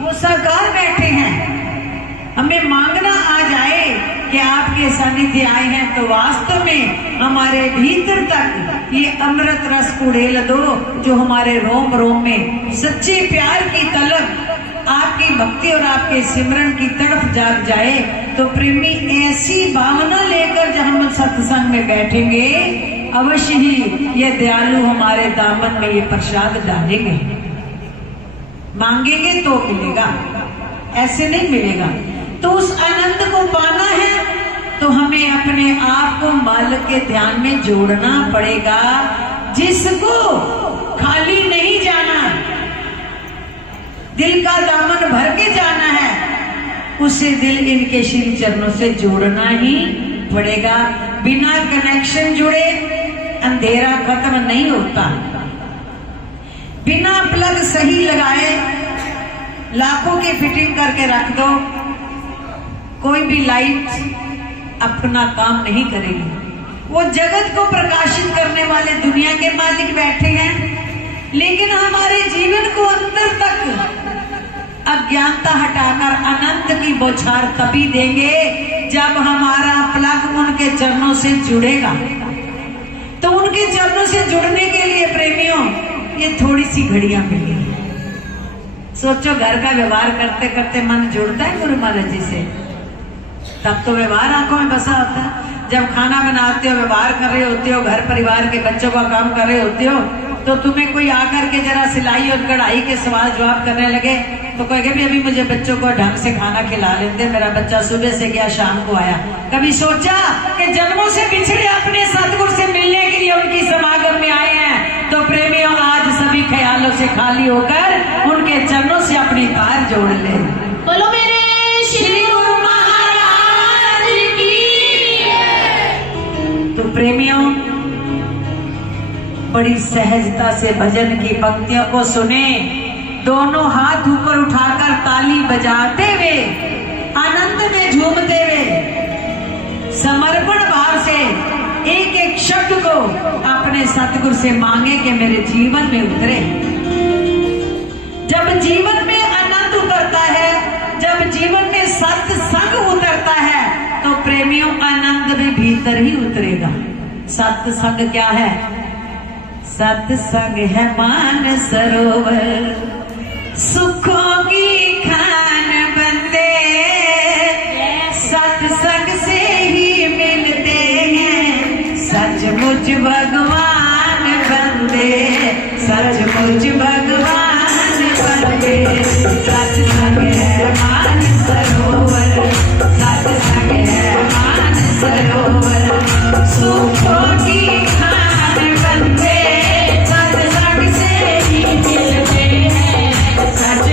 वो साकार बैठे हैं। हमें मांगना आ जाए कि आपके सानिध्य आए हैं तो वास्तव में हमारे भीतर तक ये अमृत रस उड़ेल दो, जो हमारे रोम रोम में सच्चे प्यार की तलब, आपकी भक्ति और आपके सिमरन की तड़प जाग जाए। तो प्रेमी ऐसी भावना लेकर जब हम सत्संग में बैठेंगे, अवश्य ही ये दयालु हमारे दामन में ये प्रसाद डालेंगे। मांगेंगे तो मिलेगा, ऐसे नहीं मिलेगा। तो उस आनंद को पाना है तो हमें अपने आप को मालिक के ध्यान में जोड़ना पड़ेगा, जिसको खाली नहीं जाना, दिल का दामन भर के जाना है, उसे दिल इनके श्री चरणों से जोड़ना ही पड़ेगा। बिना कनेक्शन जुड़े अंधेरा खत्म नहीं होता। बिना प्लग सही लगाए लाखों की फिटिंग करके रख दो, कोई भी लाइट अपना काम नहीं करेगी। वो जगत को प्रकाशित करने वाले दुनिया के मालिक बैठे हैं, लेकिन हमारे जीवन को अंदर तक अज्ञानता हटाकर अनंत की बौछार तभी देंगे जब हमारा प्लग उनके चरणों से जुड़ेगा। तो उनके चरणों से जुड़ने के लिए प्रेमियों ये थोड़ी सी घड़ियां मिली। सोचो, घर का व्यवहार करते करते मन जुड़ता है गुरु महाराज जी से, तब तो व्यवहार आंखों में बसा होता है। जब खाना बनाते हो, व्यवहार कर रहे होते हो, घर परिवार के बच्चों का काम कर रहे होते हो, तो तुम्हें कोई आकर के जरा सिलाई और कढ़ाई के सवाल जवाब करने लगे तो कहेंगे भी अभी मुझे बच्चों को ढंग से खाना खिला लेते, मेरा बच्चा सुबह से गया शाम को आया। कभी सोचा कि जन्मों से बिछड़े अपने सतगुरु से मिलने के लिए उनकी समागम में आए हैं। तो प्रेमियों, आज सभी ख्यालों से खाली होकर उनके चरणों से अपनी तार जोड़ ले। बोलो मेरे श्री गुरु महाराज की। तो प्रेमियों, बड़ी सहजता से भजन की पंक्तियों को सुने, दोनों हाथ ऊपर उठाकर ताली बजाते हुए, आनंद में झूमते हुए, समर्पण भाव से एक एक शब्द को अपने सतगुरु से मांगे कि मेरे जीवन में उतरे। जब जीवन में आनंद उतरता है, जब जीवन में सत्संग उतरता है, तो प्रेमियों आनंद भी भीतर ही उतरेगा। सत्संग क्या है? सत्संग है मान सरोवर, सुखों की खान बंदे, सत्संग से ही मिलते हैं सचमुच भगवान बंदे, सचमुच भगवान बंदे। सत्संग है मान सरोवर, सत्संग है मान सरोवर, सुखों की खान बंदे, सत्संग से ही मिलते हैं सच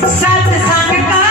सत्संग का